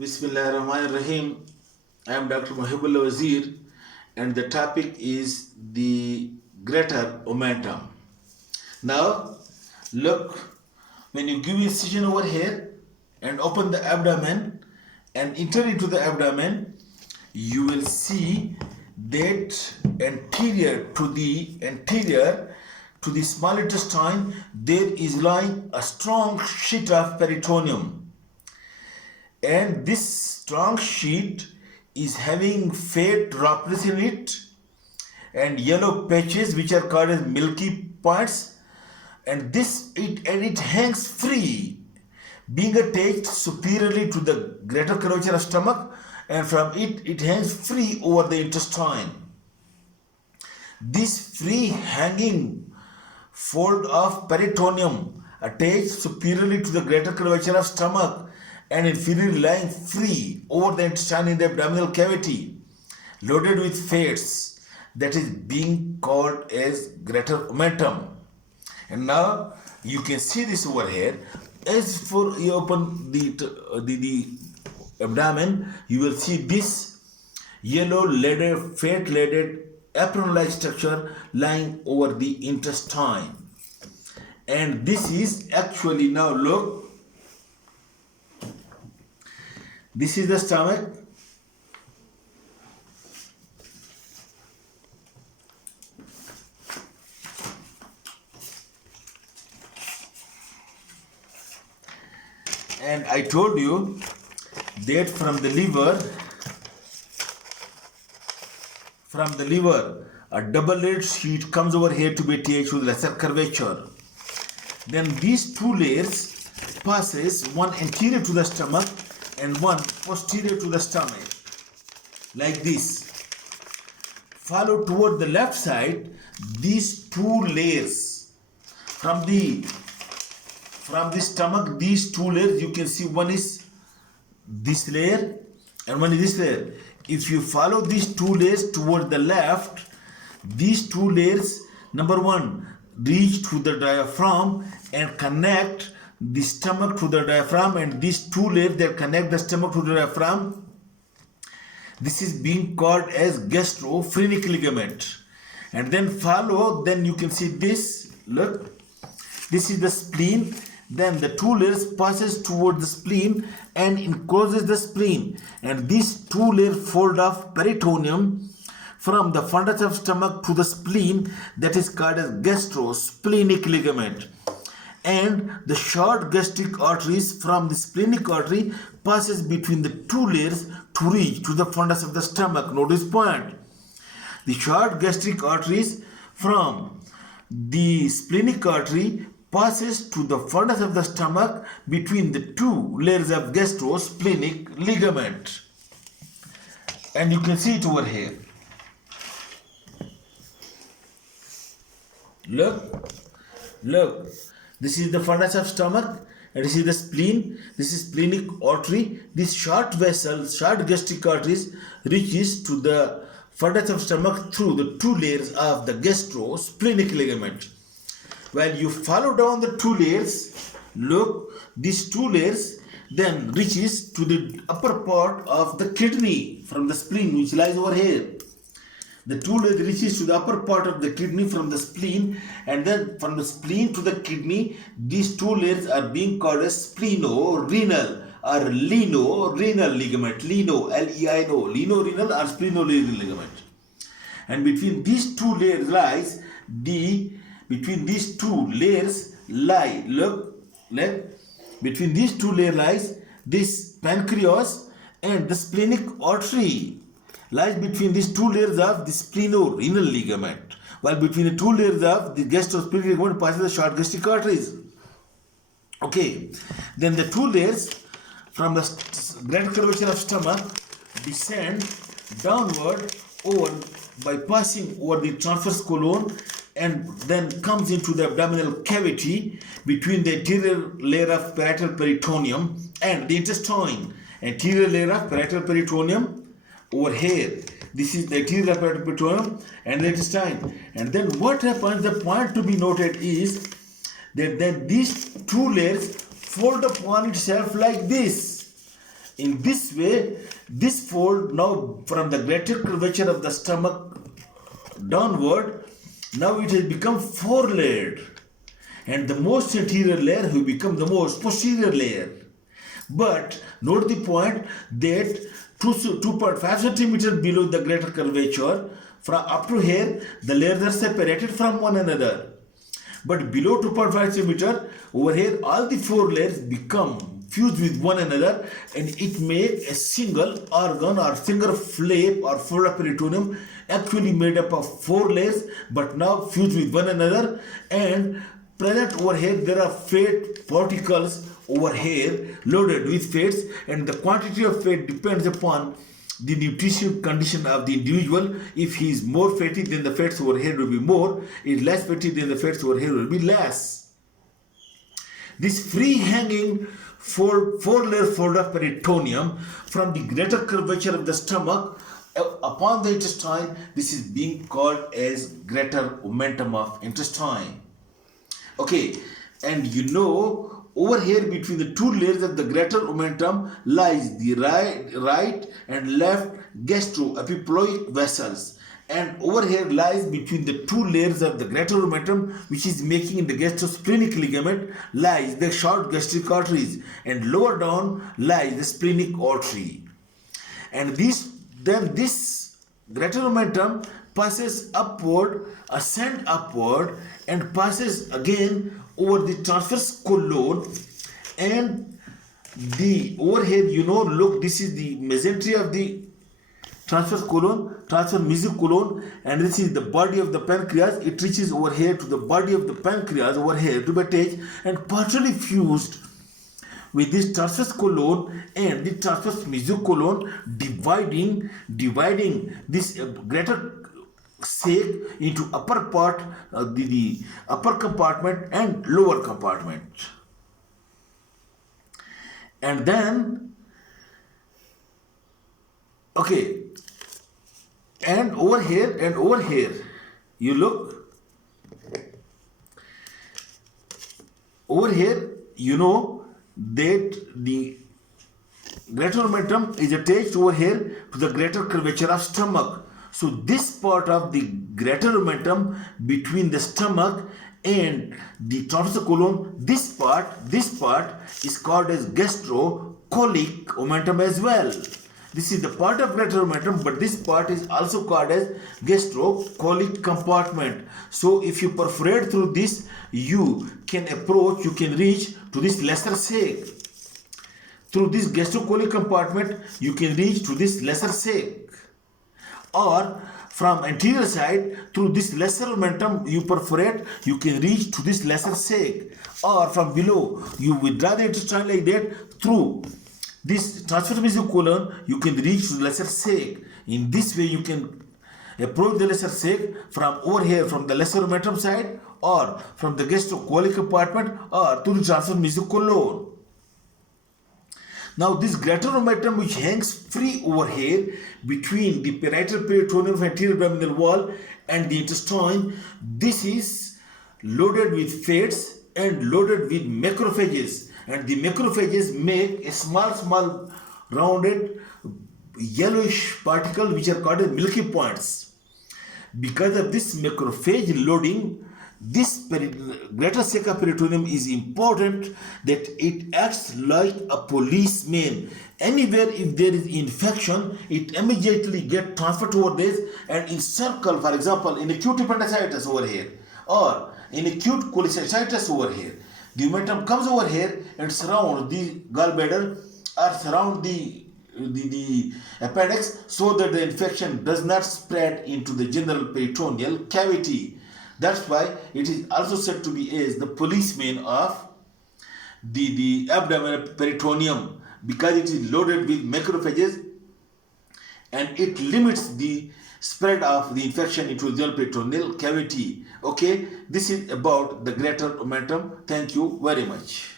Bismillahirrahmanirrahim. I am Dr. Mahibullah Wazir, and the topic is the greater momentum. Now, look, when you give incision over here and open the abdomen and enter into the abdomen, you will see that anterior to the small intestine there is lying a strong sheet of peritoneum, and this strong sheet is having fat droplets in it and yellow patches which are called as milky points, and it hangs free, being attached superiorly to the greater curvature of stomach, and from it hangs free over the intestine. This free hanging fold of peritoneum attached superiorly to the greater curvature of stomach and inferiorly lying free over the intestine in the abdominal cavity, loaded with fats, that is being called as greater omentum. And now you can see this over here. As for you open the abdomen, you will see this yellow leaded, fat leaded apron-like structure lying over the intestine. And this is actually, now look, this is the stomach. And I told you that from the liver, a double-layered sheet comes over here to be attached with lesser curvature. Then these two layers passes, one anterior to the stomach and one posterior to the stomach, like this. Follow toward the left side these two layers from the stomach. These two layers, you can see one is this layer and one is this layer. If you follow these two layers toward the left, these two layers, number one, reach to the diaphragm and connect the stomach to the diaphragm, and these two layers that connect the stomach to the diaphragm, this is being called as gastrophrenic ligament. And then follow, then you can see this, look, this is the spleen. Then the two layers passes toward the spleen and encloses the spleen, and these two layers fold off peritoneum from the fundus of stomach to the spleen, that is called as gastrosplenic ligament. And the short gastric arteries from the splenic artery passes between the two layers to reach to the fundus of the stomach. Notice point. The short gastric arteries from the splenic artery passes to the fundus of the stomach between the two layers of gastrosplenic ligament. And you can see it over here. Look. This is the fundus of stomach, and this is the spleen. This is splenic artery. This short vessel, short gastric arteries, reaches to the fundus of stomach through the two layers of the gastrosplenic ligament. When you follow down the two layers, look, these two layers then reaches to the upper part of the kidney from the spleen, which lies over here. The two layers reaches to the upper part of the kidney from the spleen, and then from the spleen to the kidney, these two layers are being called as splenorenal or leno-renal ligament. Leno, L-E-I-N-O, leno-renal or splenorenal ligament. And between these two layers lies between these two layers lies this pancreas, and the splenic artery lies between these two layers of the splenorenal ligament, while between the two layers of the gastrosplenic ligament passes the short gastric arteries. Okay, then the two layers from the greater curvature of stomach descend downward over by passing over the transverse colon, and then comes into the abdominal cavity between the anterior layer of parietal peritoneum and the intestine. Anterior layer of parietal peritoneum over here. This is the anterior parietal peritoneum and the intestine. And then what happens, the point to be noted is that then these two layers fold upon itself like this, In this way, this fold now from the greater curvature of the stomach downward, now it has become four layered, and the most anterior layer will become the most posterior layer. But note the point that 2.5 centimeter below the greater curvature, from up to here, the layers are separated from one another. But below 2.5 centimeter, over here, all the four layers become fused with one another, and it makes a single organ or single flap or fold of peritoneum, actually made up of four layers, but now fused with one another. And present over here, there are fat particles over here loaded with fats, and the quantity of fat depends upon the nutrition condition of the individual. If he is more fatty, then the fats over here will be more. If less fatty, then the fats over here will be less. This free hanging four layer fold of peritoneum from the greater curvature of the stomach upon the intestine, this is being called as greater omentum of intestine. Okay, and you know, over here between the two layers of the greater omentum lies the right and left gastroepiploic vessels, and over here lies between the two layers of the greater omentum, which is making the gastrosplenic ligament, lies the short gastric arteries, and lower down lies the splenic artery. And this greater omentum passes upward, ascend upward, and passes again over the transverse colon, and the over here, you know, look, this is the mesentery of the transverse colon, transverse mesocolon, and this is the body of the pancreas. It reaches over here to the body of the pancreas over here to be attached and partially fused with this transverse colon and the transverse mesocolon, dividing this greater sac into upper part, the upper compartment and lower compartment. And then, okay, and over here, you look, over here, you know that the greater omentum is attached over here to the greater curvature of stomach. So this part of the greater omentum between the stomach and the transverse colon, this part is called as gastrocolic omentum as well. This is the part of greater omentum, but this part is also called as gastrocolic compartment. So if you perforate through this, you can reach to this lesser sac. Through this gastrocolic compartment, you can reach to this lesser sac. Or from anterior side, through this lesser omentum you perforate, you can reach to this lesser sac. Or from below, you withdraw the intestine like that, through this transverse mesocolon you can reach to the lesser sac. In this way you can approach the lesser sac from over here, from the lesser omentum side, or from the gastrocolic compartment, or to the transverse mesocolon. Now this greater omentum, which hangs free over here between the parietal peritoneum of anterior abdominal wall and the intestine, this is loaded with fats and loaded with macrophages, and the macrophages make a small rounded yellowish particle which are called as milky points. Because of this macrophage loading, this greater sac of peritoneum is important, that it acts like a policeman. Anywhere if there is infection, it immediately gets transferred over this and encircle, for example, in acute appendicitis over here, or in acute cholecystitis over here. The omentum comes over here and surrounds the gallbladder or surround the appendix, so that the infection does not spread into the general peritoneal cavity. That's why it is also said to be as the policeman of the abdominal peritoneum, because it is loaded with macrophages and it limits the spread of the infection into the general peritoneal cavity. Okay, this is about the greater omentum. Thank you very much.